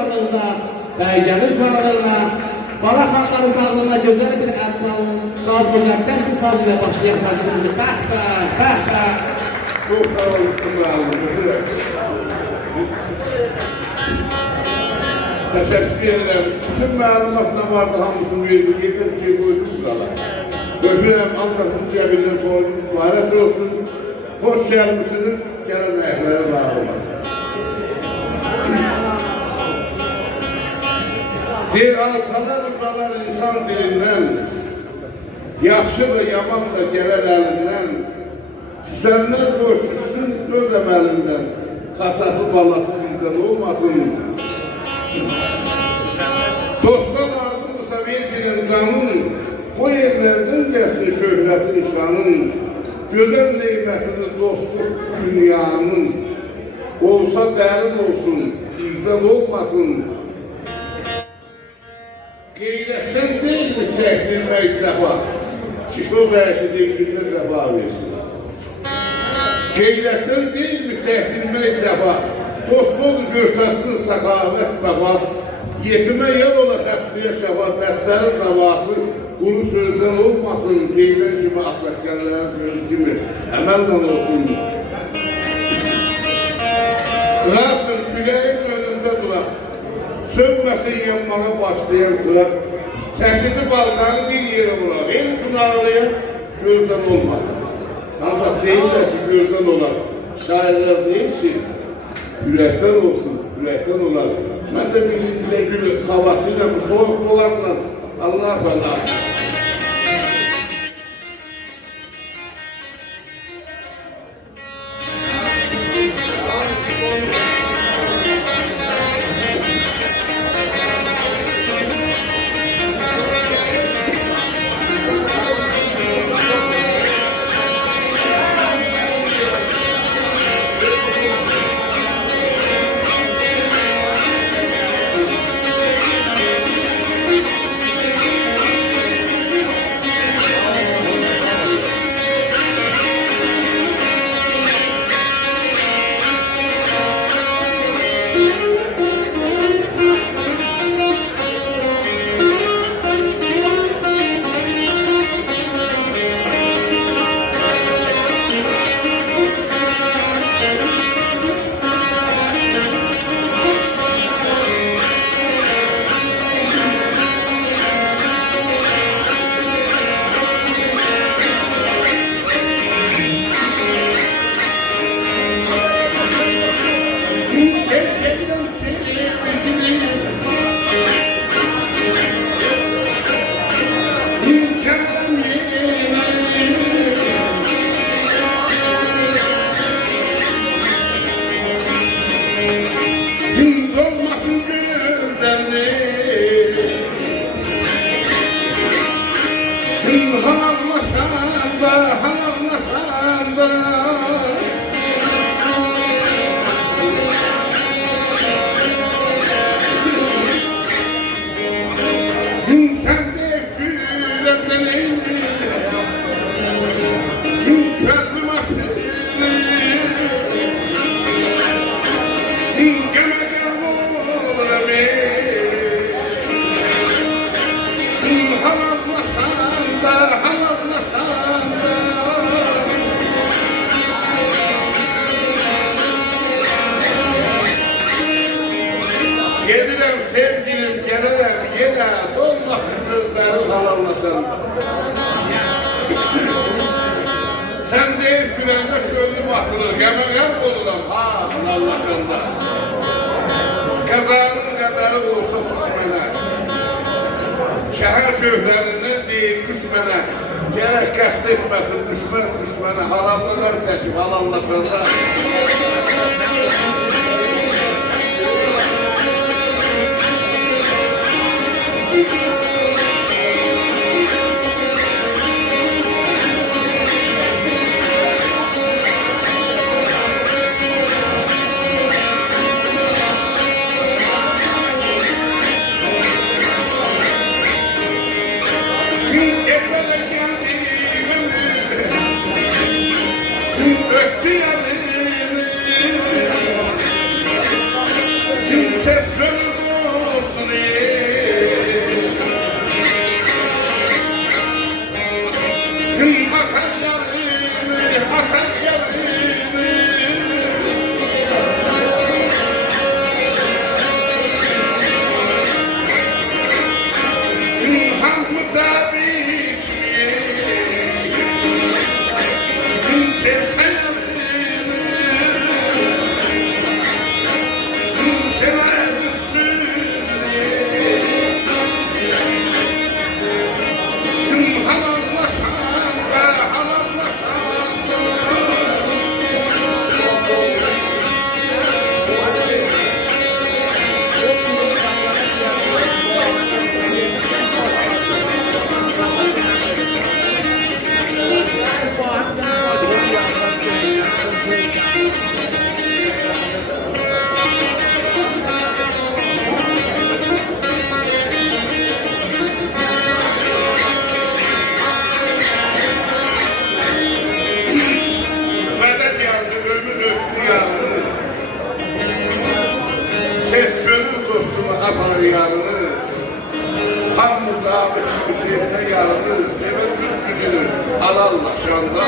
sağlığınıza, bəycanın sağlığına, bala xanların sağlığına gözəl bir əd sağlığın. Saz müqəddəsdir, saz ilə başlayan dərsimizi. Bəh, bəh, bəh, bəh. Çok sağ olun, teşekkür ederim. Bütün məlumatla vardı, hamısını verdim, yeter bir şey koydum bu kadar. Öpürəm, ancaq bu cəbindən toyun mübarək olsun. Hoş gəlmişsiniz, gələn ayaqlara zahir olmasın. Bir alçalar ucalar insan dilindən, yaxşı da yaman da gələr əlindən, süsənlər qoşuşsun göz əməlindən, xatası balası bizdən olmasın. Dosta lazımdırsa verginin canın, bu yerlərdən gəlsin şöhrətin şanın, gözəl neymətini dostluq dünyanın, olsa dərin olsun, bizdən olmasın. Qeyrətdən deyil mi çəkdirmək cəfa, şişo dəyişi deyilində cəfa versin. Qeyrətdən deyil mi çəkdirmək cəfa, dostluq görsəsin səxavət bəba, yetimə yel ola xəstəyə şəfa, dərdlərin davası, bunu sözdən olmasın, qeyrən kimi axşəkkənlərin söz kimi əməllə olsun. Qırarsın, küləyin önündə duraq, sönməsin yanmağa başlayan sırar, çəşidi balqanı bir yeri olar, en sunağlıya gözdən olmasın. Ancaq deyirlər ki, gözdən olar. Şairlər deyir ki, ürəkdən olsun, ürəkdən olar. Mən də birinizə gülü havasıyla, bu soğuk dolarla Allah bana. Gedirəm sevgilim, gəlirəm yenə, dolmasın gözləri halallaşan. Sən deyir küləndə şöllü basılır, qəməqər oluram, ha, halallaşanda. Qəzanın qədəri olsa düşmənə, şəhər şöhrəlindən deyilmiş mənə, gərək qəst etməsin düşmənə, halallıqlar çəkib halallaşanda. Ses çölür dostunu aparır yanını. Hamımız abi sevse yarını, seven üç gününü alallah şanda.